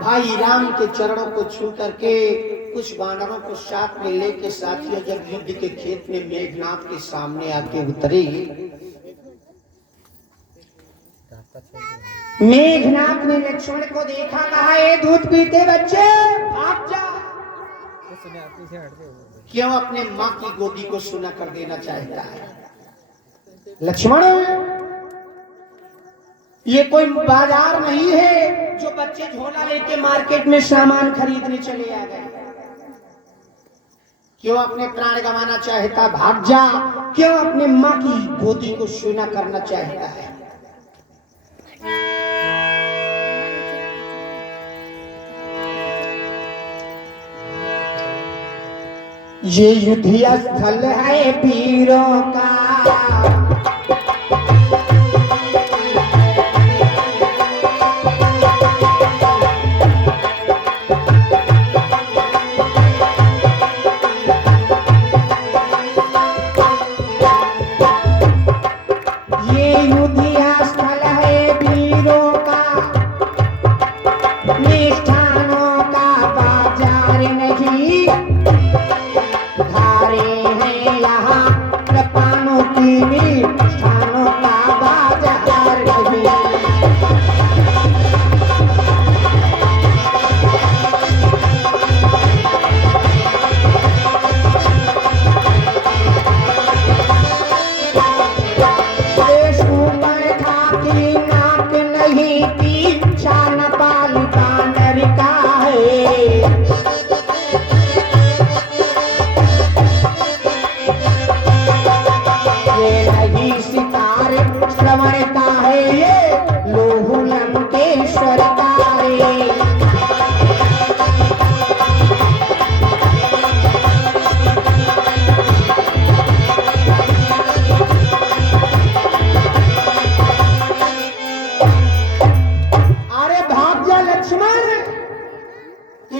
भाई राम के चरणों को छू करके कुछ वानरों को साथ में लेके साथियों जब युद्ध के खेत में मेघनाथ के सामने आके उतरे, मेघनाथ ने लक्ष्मण को देखा, कहा ये दूध पीते बच्चे भाग जा। क्यों अपने माँ की गोदी को सुना कर देना चाहता है लक्ष्मण? ये कोई बाजार नहीं है जो बच्चे झोला लेके मार्केट में सामान खरीदने चले आ गए। क्यों अपने प्राण गंवाना चाहता? भाग जा। क्यों अपने माँ की गोदी को सुना करना चाहता है? ये युद्ध स्थल है वीरों का,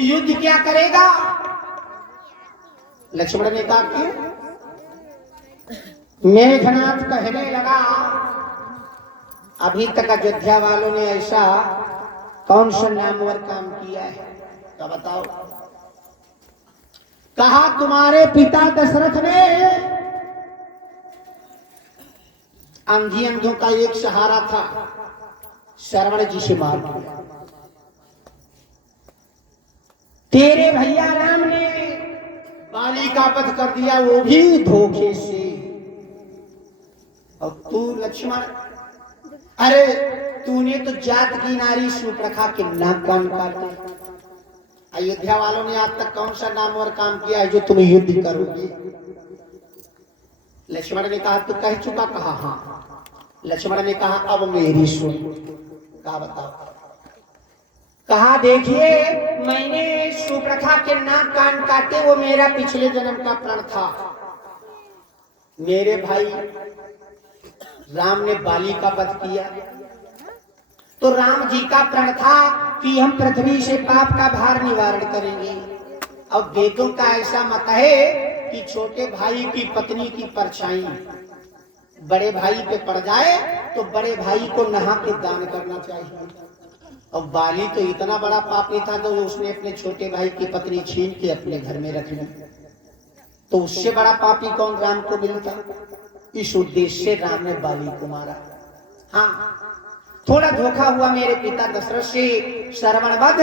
युद्ध क्या करेगा? लक्ष्मण ने कहा कि मेघनाथ कहने लगा, अभी तक अयोध्या वालों ने ऐसा कौन सा नामवर काम किया है तो बताओ। कहा तुम्हारे पिता दशरथ ने अंधी अंधों का एक सहारा था, श्रवण जी से मार दिया। तेरे भैया राम ने बाली का वध कर दिया, वो भी धोखे से। और तू लक्ष्मण, अरे तूने तो जात की नारी शूर्पणखा के नाक कान काटे। अयोध्या वालों ने आज तक कौन सा नाम और काम किया है जो तुम युद्ध करोगे? लक्ष्मण ने कहा तू कह चुका? कहा हाँ। लक्ष्मण ने कहा अब मेरी सुन। कहा बताओ। कहा देखिए, मैंने शूर्पणखा के नाक कान काटे, वो मेरा पिछले जन्म का प्रण था। मेरे भाई राम ने बाली का वध किया तो राम जी का प्रण था कि हम पृथ्वी से पाप का भार निवारण करेंगे। अब वेदों का ऐसा मत है कि छोटे भाई की पत्नी की परछाई बड़े भाई पे पड़ जाए तो बड़े भाई को नहा के दान करना चाहिए। और बाली तो इतना बड़ा पापी था तो उसने अपने छोटे भाई की पत्नी छीन के अपने घर में रख ली, तो उससे बड़ा पापी कौन राम को मिलता? इस उद्देश्य से राम ने बाली को मारा। हाँ, थोड़ा धोखा हुआ मेरे पिता दशरथ से श्रवणवध,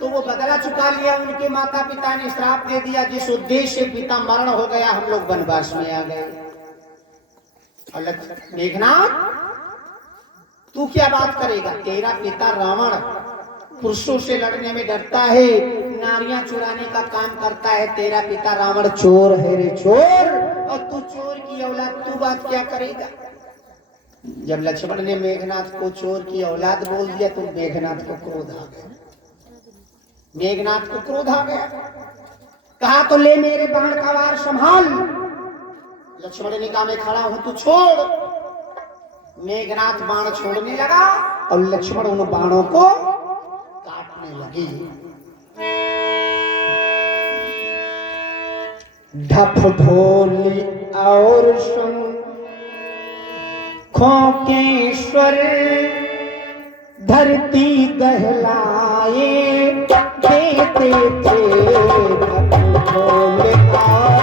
तो वो बदला चुका लिया। उनके माता पिता ने श्राप दे दिया, जिस उद्देश्य से पिता मरण हो गया, हम लोग वनवास में आ गए। मेघनाथ तू क्या बात करेगा? तेरा पिता रावण पुरुषों से लड़ने में डरता है, नारियां चुराने का काम करता है। तेरा पिता रावण चोर है रे चोर, और तू चोर की औलाद, तू बात क्या करेगा? जब लक्ष्मण ने मेघनाथ को चोर की औलाद बोल दिया तो मेघनाथ को क्रोध आ गया। मेघनाथ को क्रोध आ गया। कहा तो ले मेरे बाण का वार संभाल। लक्ष्मण ने कहा मैं खड़ा हूं, तू छोड़। मेघनाथ बाण छोड़ने लगा और लक्ष्मण उन बाणों को काटने लगे। ढप ढोल और शंखों के स्वर धरती दहलाए, देते थे भोले और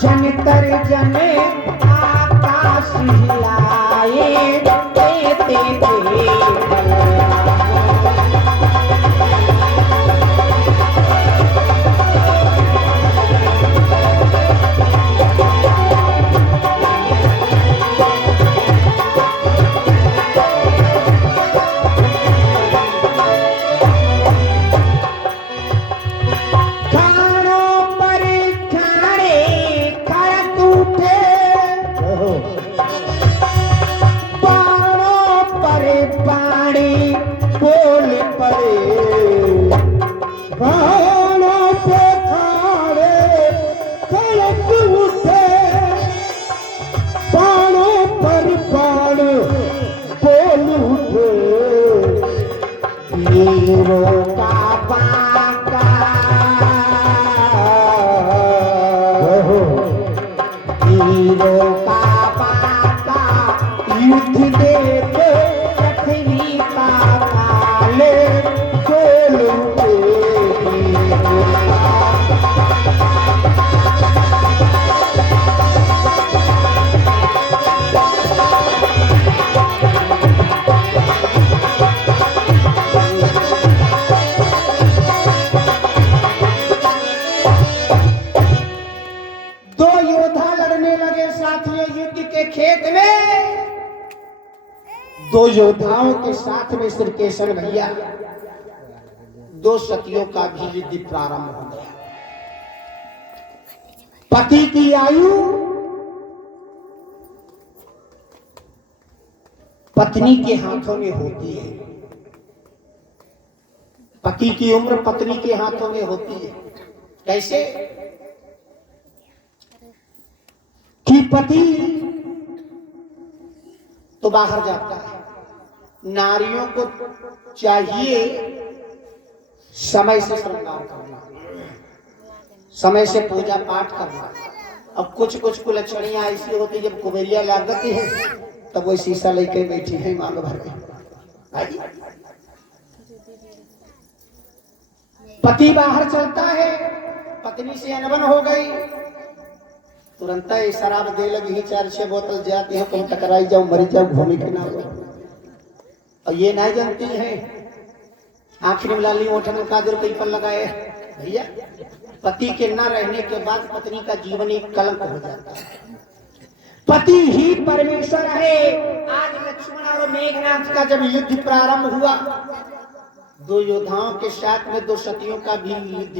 जनतर जने आकाश हिलाए देते थे दो योद्धाओं के साथ में श्री केशव भैया दो सतियों का भी युद्ध प्रारंभ हो गया। पति की आयु पत्नी के हाथों में होती है, पति की उम्र पत्नी के हाथों में होती है। कैसे कि पति तो बाहर जाता है, नारियों को चाहिए समय से श्रृंगार करना, समय से पूजा पाठ करना। अब कुछ कुछ कुलक्षणियां ऐसी होती जब कुबेरिया लागती है तब वो शीशा लेके बैठी है मांग भर के। पति बाहर चलता है, पत्नी से अनबन हो गई, तुरंत ही शराब दे लगी, 4-6 बोतल जाती है, तुम टकराई जाओ मरी जाओ घूमी के ना हो। और ये नहीं जानती है आखिर में लाली ओठन का रुपये पर लगाए भैया, पति के न रहने के बाद पत्नी का जीवन एक कलंक हो जाता है। पति ही परमेश्वर है। आज लक्ष्मण और मेघनाथ का जब युद्ध प्रारंभ हुआ, दो योद्धाओं के साथ में दो सतियों का भी युद्ध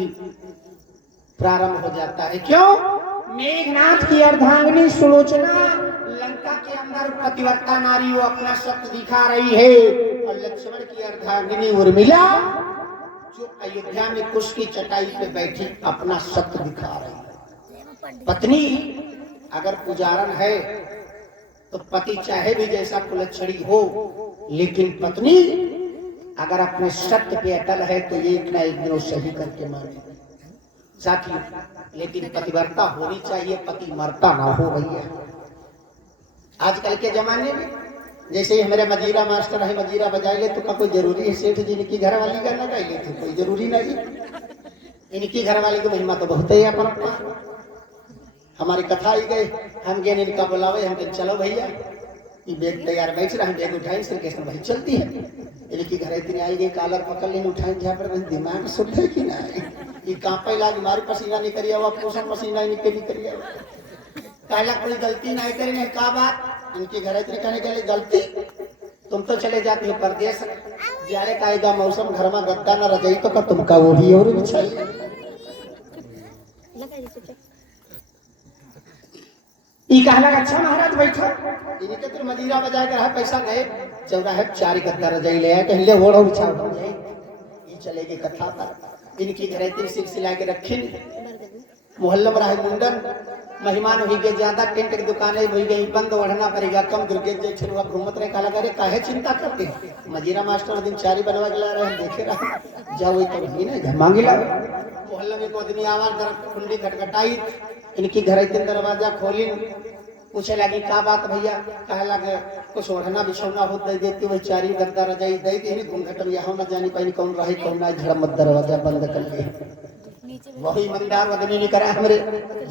प्रारंभ हो जाता है। क्यों? मेघनाथ की अर्धांगिनी सुलोचना लंका के अंदर पतिव्रता नारी वो अपना सत्य दिखा रही है, और लक्ष्मण की अर्धांगिनी उर्मिला जो अयोध्या में कुश की चटाई पे बैठी अपना सत्य दिखा रही है। पत्नी अगर पुजारन है तो पति चाहे भी जैसा कुलच्छड़ी हो, लेकिन पत्नी अगर अपने सत्य पे अटल है तो एक ना एक दिन वो सही करके माने साथी। लेकिन पतिव्रता होनी चाहिए, पति मरता ना हो भैया। आजकल के जमाने में जैसे हमारे मजीरा मास्टर है, मजीरा बजाएंगे तो कोई जरूरी है सेठ जी इनकी घरवाली का ना गाइले थे, कोई जरूरी नहीं। इनकी घरवाली की महिमा तो बहुत है। अपना हमारी कथा आई गई, हम गए इनका बुलावे, हम चलो भैया ये बैग तैयार बैठ रहा है, बैग उठाए श्री कृष्ण भाई चलती है। इनकी घर इतनी आई गई, कालर पकड़ लेने उठाए, जहाँ पर दिमाग शुद्ध है कि ना ये कांपे लाग मारी पसीना नहीं करिए, पोषण पसीना निकल नहीं करिए, कहला कोई गलती नहीं करेंगे। क्या बात इनके घर इतनी कहने के लिए गलती, तुम तो चले जाते हो परदेश, जाने का आएगा मौसम, घर में गद्दा न रजाई तो कर तुमका वो भी और बिछाई। ई कहला अच्छा महाराज बैठो इनके तो मजीरा बजा के रहा पैसा गए चौराहे 4 गद्दा रजाई ले आए कहले होड़ बिछा हो जाए ये चलेगी कथा पर इनकी घरेती सिलसिला के रखी मोहल्ला में रहे मुंडन मेहमान हो गए ज्यादा टेंट की दुकानें हो गई बंद ओढ़ना पड़ेगा कम दुर्गे जे छुआ घूमत रहे काला करे काहे चिंता करते मजीरा मास्टर दिन चारी बनवा के ला रहे हम देखे रहे जाओ तो ही ना घर मांगी ला मोहल्ले में कोई आदमी आवाज दर कुंडी खटखटाई इनकी घरेती दरवाजा खोली पूछे लगी का बात भैया कहे लगे कुछ ओढ़ना बिछौना हो दे देती वही 4 गद्दा रजाई दे दी घूंघट में यहाँ न जानी पाई कौन रही कौन ना झड़ मत दरवाजा बंद कर ले वही ईमानदार आदमी ने करा हमारे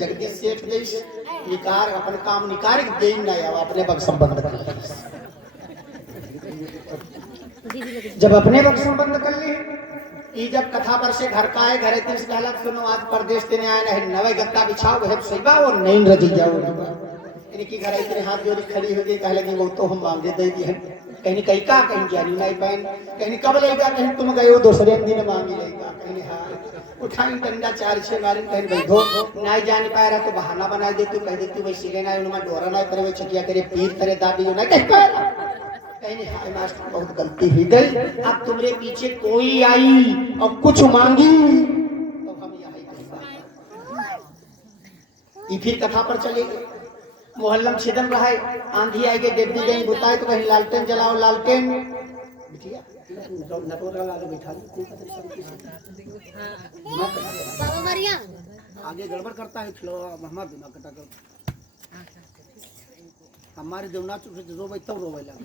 जगदीश सेठ देश निकार अपन काम निकार दे ना आवा अपने बक्सम बंद कर ले जब अपने बक्सम बंद कर ले ई जब कथा पर से घर का है घरे तीस कहलक सुनो आज परदेश देने आए नहीं नवे गद्दा बिछाओ वह सहीबा और नहीं रजी जाओ इनकी घर इतने हाथ जोड़ी खड़ी हो गई कह लगी वो तो हम मांगे दे दी है कहीं कहीं का कहीं जानी नहीं बहन कहीं कब लेगा कहीं तुम गए हो दूसरे दिन मांगी लेगा कहीं हाँ उठाई डंडा 4-6 मारी कहीं बैठो नहीं जान पाया रहा तो बहाना बना देती कह देती वही सिले ना उन्हें डोरा ना करे छटिया करे पीर करे दादी ना कह पाया कहीं हाँ मास्टर बहुत गलती हुई गई अब तुम्हारे पीछे कोई आई और कुछ मांगी तो हम यही फिर कथा पर चलेगी मोहल्लम छिदम रहा है आंधी आएगी डिब्बी गई बुताए तो कहीं लालटेन जलाओ लालटेन बिटिया नटोरा ला बैठा आगे गड़बड़ करता है खिलो हमारा दिमाग कटा कर हमारे देवना चुप से रोवे तब रोवे लगे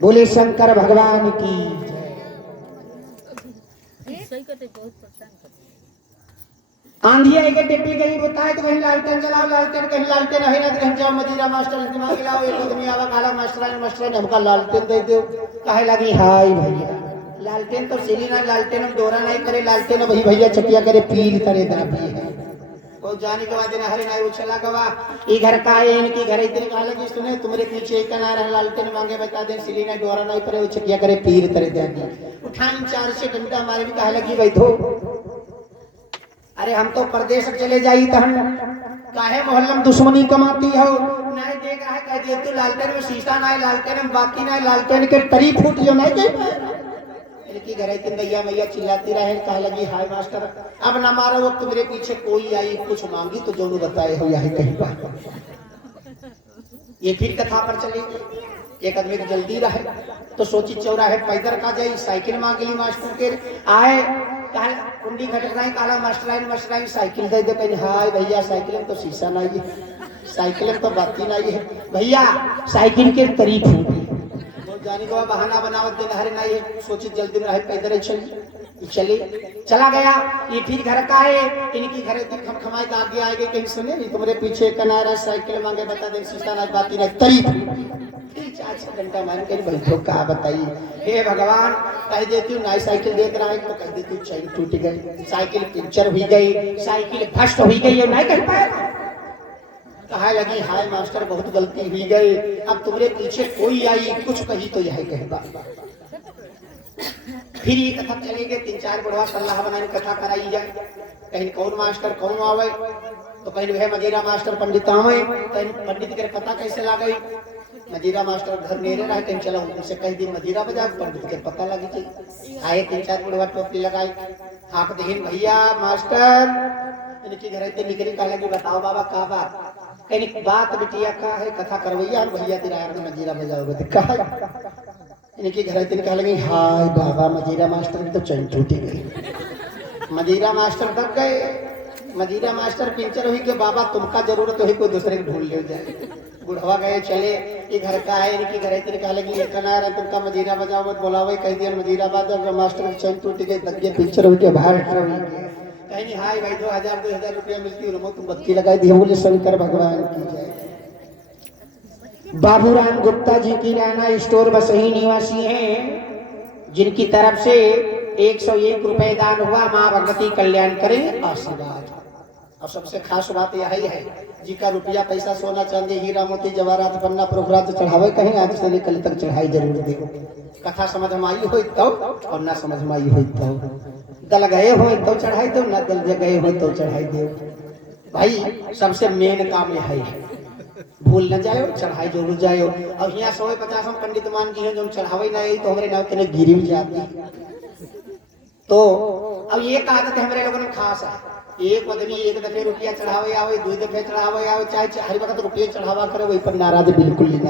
बोले शंकर भगवान की सही कहते बहुत परेशान करते आंधी आई के टिप्पी गई बताए तो कहीं लालटेन जलाओ लालटेन कहीं लालटेन है ना कहीं जाओ मदीरा मास्टर दिमाग लाओ एक आदमी आवा काला मास्टर हमका लालटेन दे दो काहे लगी हाय भैया लालटेन तो सिली ना लालटेन हम डोरा नहीं करे लालटेन वही भैया चटिया करे पीर करे दाबी है वो जाने के बाद हरे ना वो चला गवा ई घर का है इनकी घर इतने कहा लगी सुने तुम्हारे पीछे एक ना रहा लालटेन मांगे बता दे सिली ना डोरा नहीं करे वो चटिया करे पीर करे दाबी उठाई 4 डंडा मारे भी कहा लगी बैठो अरे हम तो परदेश चले जाई तो हम काहे मोहल्लम दुश्मनी कमाती हो नहीं देख रहा है कह दे तू लालटेन में शीशा नहीं लालटेन में बाकी नहीं लालटेन के तरी फूट जो नहीं दे इनकी घरे तीन भैया मैया चिल्लाती रहे कह लगी हाय मास्टर अब ना मारो वो तुम्हारे पीछे कोई आई कुछ मांगी तो जो बताए हो यही कहीं पर ये फिर कथा पर चलेगी एक आदमी को जल्दी रहे तो सोची चौराहे पैदल का जाई साइकिल मांग ली मास्टर के आए कुंडी खटकना काला मास्टराइन साइकिल दे दे कहीं हाय भैया साइकिल में तो शीशा नहीं है साइकिल में तो बाती नहीं है भैया साइकिल के तरीफ हो जाने के बाद बहाना बनावत दिन हरे नहीं है सोची जल्दी में रहे पैदल चली चला गया ये फिर घर का है इनकी घरे दिन खमखमाई का आगे आएंगे कहीं सुने नहीं तुम्हारे पीछे कनारा साइकिल मांगे बता दे शीशा नहीं बाती नहीं तरीफ 4 घंटा मान के भाई कहा बताइए हे भगवान कह देती हूँ नई साइकिल देख रहा है तो कह देती हूँ चैन टूट गई साइकिल पंचर हुई गई साइकिल फस्ट हुई गई और नहीं कह पाया कहा लगी हाय मास्टर बहुत गलती हुई गई अब तुम्हारे पीछे कोई आई कुछ कही तो यही कहता फिर ये कथा चलेगी 3-4 बुढ़वा सलाह बनाने कथा कराई जाए कहीं कौन मास्टर कौन आवे तो कहीं वह मजीरा मास्टर पंडित आवे कहीं पंडित के पता कैसे ला गई मजीरा मास्टर घर मेरे रहे कहीं चला उनसे कहीं दिन मजीरा बजा पंडित के पता लगी थी आए 3-4 बुढ़वा टोपी लगाई आंख देखिन भैया मास्टर इनकी घर से निकली कहा लगी बताओ बाबा का बात कहीं बात बिटिया का है कथा करवैया भैया दिलाया मजीरा बजाओगे तो कहा इनकी घर से कहा लगी हाय बाबा मजीरा मास्टर तो चैन टूटी गई मजीरा मास्टर दब गए मजीरा मास्टर पिंचर हुई के बाबा तुमका जरूरत हो कोई दूसरे को ढूंढ ले जाए बुढ़वा गए चले ये घर का है इनकी घर इतने कहा लगी ये कनार है तुमका मजीरा बजाओ मत बोलावे कह दिया मजीरा बाद मास्टर की चैन टूट गई दब गए पिक्चर हुई के बाहर कहीं नहीं हाय भाई 2000 रुपया मिलती है तुम बत्ती लगाई दी बोले शंकर भगवान की जय बाबूराम गुप्ता जी की राना स्टोर बसही निवासी हैं जिनकी तरफ से 101 रुपए दान हुआ माँ भगवती कल्याण करें आशीर्वाद और सबसे खास बात यही है जी का रुपया पैसा सोना चांदी हीरा मोती जवाहरात पन्ना प्रोग्राम तो चढ़ावे कहीं आज से कल तक चढ़ाई जरूर दे कथा समझ में आई हो तो और ना समझ में आई हो तो दल गए हो तो चढ़ाई दो ना दल गए हो तो चढ़ाई दो भाई सबसे मेन काम यह है, भूल न जायो, चढ़ाई जरूर जायो। अब यहाँ 150 हम पंडित मान जी हैं जो चढ़ावे नहीं तो हमारे नाव तेने गिरी भी जाती। तो अब ये आदत है हमारे लोगों में खास है, एक आदमी एक दफे रुपया चढ़ावे आवे, 2 दफे चढ़ावे आवे, चाहे हर वक्त रुपये चढ़ावा करे, वही पर नाराज बिल्कुल नहीं।